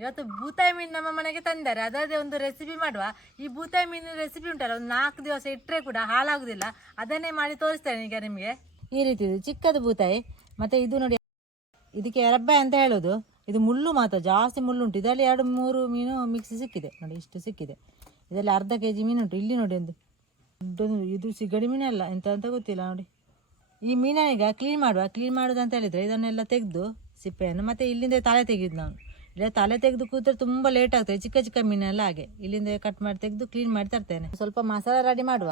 ಇವತ್ತು ಬೂತಾಯಿ ಮೀನು ನಮ್ಮ ಮನೆಗೆ ತಂದರೆ. ಅದರದೇ ಒಂದು ರೆಸಿಪಿ ಮಾಡುವ. ಈ ಬೂತಾಯಿ ಮೀನಿನ ರೆಸಿಪಿ ಉಂಟಲ್ಲ, ಒಂದು ನಾಲ್ಕು ದಿವಸ ಇಟ್ಟರೆ ಕೂಡ ಹಾಳಾಗುದಿಲ್ಲ. ಅದನ್ನೇ ಮಾಡಿ ತೋರಿಸ್ತೇನೆ ಈಗ ನಿಮಗೆ. ಈ ರೀತಿ ಇದು ಚಿಕ್ಕದು ಬೂತಾಯಿ ಮತ್ತೆ ಇದು ನೋಡಿ, ಇದಕ್ಕೆ ಎರಬ್ಬೆ ಅಂತ ಹೇಳೋದು. ಇದು ಮುಳ್ಳು ಮಾತ್ರ, ಜಾಸ್ತಿ ಮುಳ್ಳು ಉಂಟು. ಇದರಲ್ಲಿ ಎರಡು ಮೂರು ಮೀನು ಮಿಕ್ಸಿ ಸಿಕ್ಕಿದೆ. ನೋಡಿ, ಇಷ್ಟು ಸಿಕ್ಕಿದೆ. ಇದರಲ್ಲಿ ಅರ್ಧ ಕೆ ಜಿ ಮೀನು ಉಂಟು. ಇಲ್ಲಿ ನೋಡಿ ಒಂದು ಇದು ಸಿಗಡಿ ಮೀನಲ್ಲ ಎಂತ ಅಂತ ಗೊತ್ತಿಲ್ಲ ನೋಡಿ. ಈ ಮೀನೀಗ ಕ್ಲೀನ್ ಮಾಡುವ. ಕ್ಲೀನ್ ಮಾಡೋದು ಅಂತ ಹೇಳಿದ್ರೆ ಇದನ್ನೆಲ್ಲ ತೆಗೆದು ಸಿಪ್ಪೆಯನ್ನು, ಮತ್ತೆ ಇಲ್ಲಿಂದ ತಲೆ ತೆಗೆದು ನಾನು. ಇಲ್ಲ, ತಲೆ ತೆಗೆದು ಕೂತ್ರೆ ತುಂಬ ಲೇಟ್ ಆಗ್ತದೆ, ಚಿಕ್ಕ ಚಿಕ್ಕ ಮೀನೆಲ್ಲ ಹಾಗೆ. ಇಲ್ಲಿಂದ ಕಟ್ ಮಾಡಿ ತೆಗೆದು ಕ್ಲೀನ್ ಮಾಡಿ ತರ್ತೇನೆ. ಸ್ವಲ್ಪ ಮಸಾಲ ರೆಡಿ ಮಾಡುವ.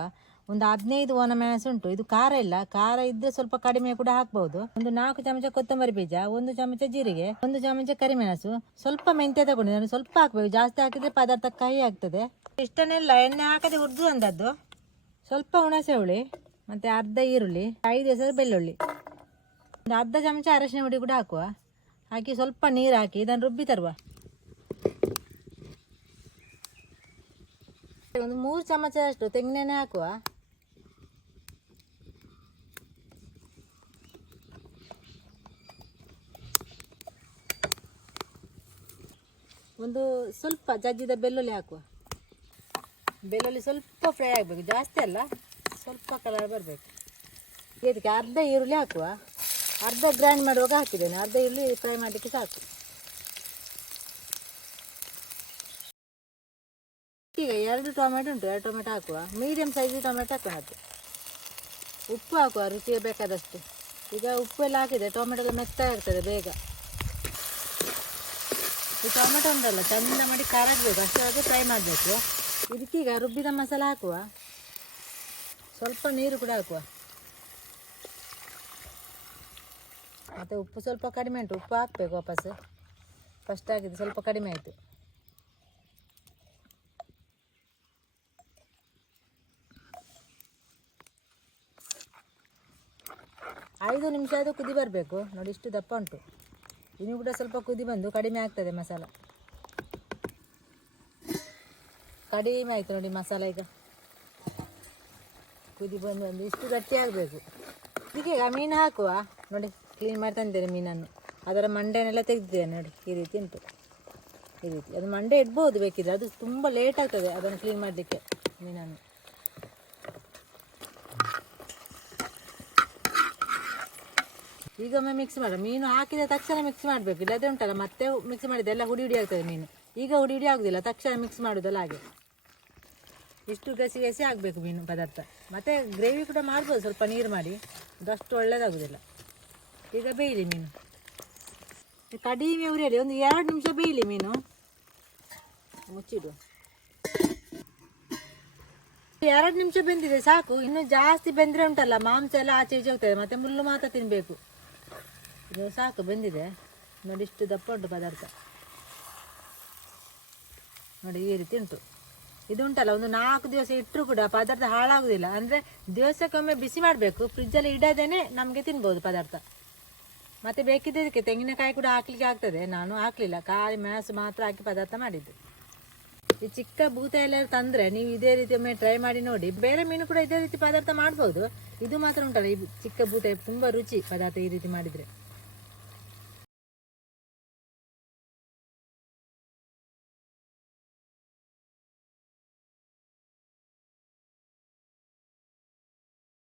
ಒಂದು ಹದಿನೈದು ಒಣ ಮೆಣಸು ಉಂಟು. ಇದು ಖಾರ ಇಲ್ಲ, ಖಾರ ಇದ್ರೆ ಸ್ವಲ್ಪ ಕಡಿಮೆ ಕೂಡ ಹಾಕ್ಬಹುದು. ಒಂದು ನಾಲ್ಕು ಚಮಚ ಕೊತ್ತಂಬರಿ ಬೀಜ, ಒಂದು ಚಮಚ ಜೀರಿಗೆ, ಒಂದು ಚಮಚ ಕರಿಮೆಣಸು. ಸ್ವಲ್ಪ ಮೆಂತ್ಯ ನಾನು ಸ್ವಲ್ಪ ಹಾಕ್ಬೇಕು. ಜಾಸ್ತಿ ಹಾಕಿದ್ರೆ ಪದಾರ್ಥ ಕಹಿ ಆಗ್ತದೆ. ಇಷ್ಟನ್ನೆಲ್ಲ ಎಣ್ಣೆ ಹಾಕದೆ ಹುರಿದು ಅಂದದ್ದು ಸ್ವಲ್ಪ ಹುಣಸೆ ಹುಳಿ, ಮತ್ತೆ ಅರ್ಧ ಈರುಳ್ಳಿ, ಐದು ಹೆಸರು ಬೆಳ್ಳುಳ್ಳಿ. ಒಂದು ಅರ್ಧ ಚಮಚ ಅರಶಿನ ಹುಡಿ ಕೂಡ ಹಾಕುವ. ಹಾಕಿ ಸ್ವಲ್ಪ ನೀರು ಹಾಕಿ, ಇದನ್ನು ರುಬ್ಬಿ ತರುವ. ಒಂದು ಮೂರು ಚಮಚ ಅಷ್ಟು ತೆಂಗಿನೆಣ್ಣೆ ಹಾಕುವ. ಒಂದು ಸ್ವಲ್ಪ ಜಜ್ಜಿದ ಬೆಳ್ಳುಳ್ಳಿ ಹಾಕುವ. ಬೆಳ್ಳುಳ್ಳಿ ಸ್ವಲ್ಪ ಫ್ರೈ ಆಗಬೇಕು, ಜಾಸ್ತಿ ಅಲ್ಲ, ಸ್ವಲ್ಪ ಕಲರ್ ಬರಬೇಕು. ಇದಕ್ಕೆ ಅರ್ಧ ಈರುಳ್ಳಿ ಹಾಕುವ. ಅರ್ಧ ಗ್ರೈಂಡ್ ಮಾಡುವಾಗ ಹಾಕಿದ್ದೇನೆ. ಅರ್ಧ ಇಲ್ಲಿ ಫ್ರೈ ಮಾಡಲಿಕ್ಕೆ ಸಾಕು. ಈಗ ಎರಡು ಟೊಮೆಟೊ ಉಂಟು. ಎರಡು ಟೊಮೆಟೊ ಹಾಕುವ. ಮೀಡಿಯಮ್ ಸೈಜ್ ಟೊಮೆಟೊ ಹಾಕುವ ಅದು ಉಪ್ಪು ಹಾಕುವ, ರುಚಿಗೆ ಬೇಕಾದಷ್ಟು. ಈಗ ಉಪ್ಪು ಎಲ್ಲ ಹಾಕಿದೆ ಟೊಮೆಟೊ ಆಗ್ತದೆ ಬೇಗ. ಈ ಟೊಮೆಟೊ ಉಂಟಲ್ಲ, ಚಂದ ಮಾಡಿ ಕರಗಬೇಕು. ಅಷ್ಟೊಳಗೆ ಫ್ರೈ ಮಾಡಬೇಕು. ಇದಕ್ಕೀಗ ರುಬ್ಬಿದ ಮಸಾಲೆ ಹಾಕುವ. ಸ್ವಲ್ಪ ನೀರು ಕೂಡ ಹಾಕುವ. ಮತ್ತು ಉಪ್ಪು ಸ್ವಲ್ಪ ಕಡಿಮೆ ಉಂಟು. ಉಪ್ಪು ಹಾಕ್ಬೇಕು ವಾಪಸ್ ಫಸ್ಟ್ ಆಗಿದೆ, ಸ್ವಲ್ಪ ಕಡಿಮೆ ಆಯಿತು. ಐದು ನಿಮಿಷ ಅದು ಕುದಿ ಬರಬೇಕು. ನೋಡಿ ಇಷ್ಟು ದಪ್ಪ ಉಂಟು. ಇನ್ನು ಕೂಡ ಸ್ವಲ್ಪ ಕುದಿ ಬಂದು ಕಡಿಮೆ ಆಗ್ತದೆ ಮಸಾಲ. ಕಡಿಮೆ ಆಯಿತು ನೋಡಿ ಮಸಾಲ ಈಗ. ಕುದಿ ಬಂದು ಬಂದು ಇಷ್ಟು ಗಟ್ಟಿ ಆಗಬೇಕು. ಇದಕ್ಕೆ ಮೀನು ಹಾಕುವ. ನೋಡಿ. ಕ್ಲೀನ್ ಮಾಡಿ ತಂದಿದ್ದೇನೆ ಮೀನನ್ನು. ಅದರ ಮಂಡೆನೆಲ್ಲ ತೆಗೆದಿದ್ದೇನೆ ನೋಡಿ, ಈ ರೀತಿ ಉಂಟು. ಈ ರೀತಿ. ಅದು ಮಂಡೆ ಇಡ್ಬೋದು ಬೇಕಿದ್ರೆ, ಅದು ತುಂಬ ಲೇಟ್ ಆಗ್ತದೆ ಅದನ್ನು ಕ್ಲೀನ್ ಮಾಡಲಿಕ್ಕೆ ಮೀನನ್ನು. ಈಗ ಒಮ್ಮೆ ಮಿಕ್ಸ್ ಮಾಡ ಮೀನು ಹಾಕಿದ ತಕ್ಷಣ ಮಿಕ್ಸ್ ಮಾಡಬೇಕು. ಇಲ್ಲದೇ ಉಂಟಲ್ಲ, ಮತ್ತೆ ಮಿಕ್ಸ್ ಮಾಡಿದ್ದೆ ಎಲ್ಲ ಹುಡಿ ಹುಡಿ ಆಗ್ತದೆ ಮೀನು. ಈಗ ಹುಡಿ ಹುಡಿ ಆಗುದಿಲ್ಲ, ತಕ್ಷಣ ಮಿಕ್ಸ್ ಮಾಡೋದಲ್ಲ ಹಾಗೆ. ಇಷ್ಟು ಗಸಿ ಗಸಿ ಆಗಬೇಕು ಮೀನು ಪದಾರ್ಥ. ಮತ್ತು ಗ್ರೇವಿ ಕೂಡ ಮಾಡ್ಬೋದು, ಸ್ವಲ್ಪ ನೀರು ಮಾಡಿ. ಅದಷ್ಟು ಒಳ್ಳೆಯದಾಗೋದಿಲ್ಲ ಈಗ ಬೇಯಲಿ ಮೀನು. ಕಡಿಮೆ ಉರಿಯಲಿ, ಒಂದು ಎರಡು ನಿಮಿಷ ಬೇಯಲಿ ಮೀನು. ಮುಚ್ಚಿಡು. ಎರಡು ನಿಮಿಷ ಬೆಂದಿದೆ, ಸಾಕು. ಇನ್ನು ಜಾಸ್ತಿ ಬೆಂದರೆ ಉಂಟಲ್ಲ, ಮಾಂಸ ಎಲ್ಲ ಆಚೆ ಈಚೆ ಹೋಗ್ತದೆ, ಮತ್ತೆ ಮುಳ್ಳು ಮಾತ್ರ ತಿನ್ಬೇಕು. ಇದು ಸಾಕು, ಬೆಂದಿದೆ. ನೋಡಿ, ಇಷ್ಟು ದಪ್ಪ ಉಂಟು ಪದಾರ್ಥ. ನೋಡಿ, ಈ ರೀತಿ ಉಂಟು. ಇದು ಉಂಟಲ್ಲ, ಒಂದು ನಾಲ್ಕು ದಿವಸ ಇಟ್ಟರು ಕೂಡ ಪದಾರ್ಥ ಹಾಳಾಗುದಿಲ್ಲ. ಅಂದರೆ ದಿವಸಕ್ಕೊಮ್ಮೆ ಬಿಸಿ ಮಾಡಬೇಕು ಫ್ರಿಜ್ಜಲ್ಲಿ ಇಡದೇನೆ ನಮಗೆ ತಿನ್ಬೋದು ಪದಾರ್ಥ. ಮತ್ತೆ ಬೇಕಿದ್ದಕ್ಕೆ ತೆಂಗಿನಕಾಯಿ ಕೂಡ ಹಾಕ್ಲಿಕ್ಕೆ ಆಗ್ತದೆ. ನಾನು ಹಾಕಲಿಲ್ಲ. ಖಾಲಿ ಮೆಣಸು ಮಾತ್ರ ಹಾಕಿ ಪದಾರ್ಥ ಮಾಡಿದ್ದು. ಈ ಚಿಕ್ಕ ಭೂತ ಎಲ್ಲ ತಂದರೆ ನೀವು ಇದೇ ರೀತಿ ಒಮ್ಮೆ ಟ್ರೈ ಮಾಡಿ ನೋಡಿ. ಬೇರೆ ಮೀನು ಕೂಡ ಇದೇ ರೀತಿ ಪದಾರ್ಥ ಮಾಡ್ಬೋದು. ಇದು ಮಾತ್ರ ಉಂಟಲ್ಲ, ಈ ಚಿಕ್ಕ ಭೂತ ತುಂಬ ರುಚಿ ಪದಾರ್ಥ ಈ ರೀತಿ ಮಾಡಿದರೆ.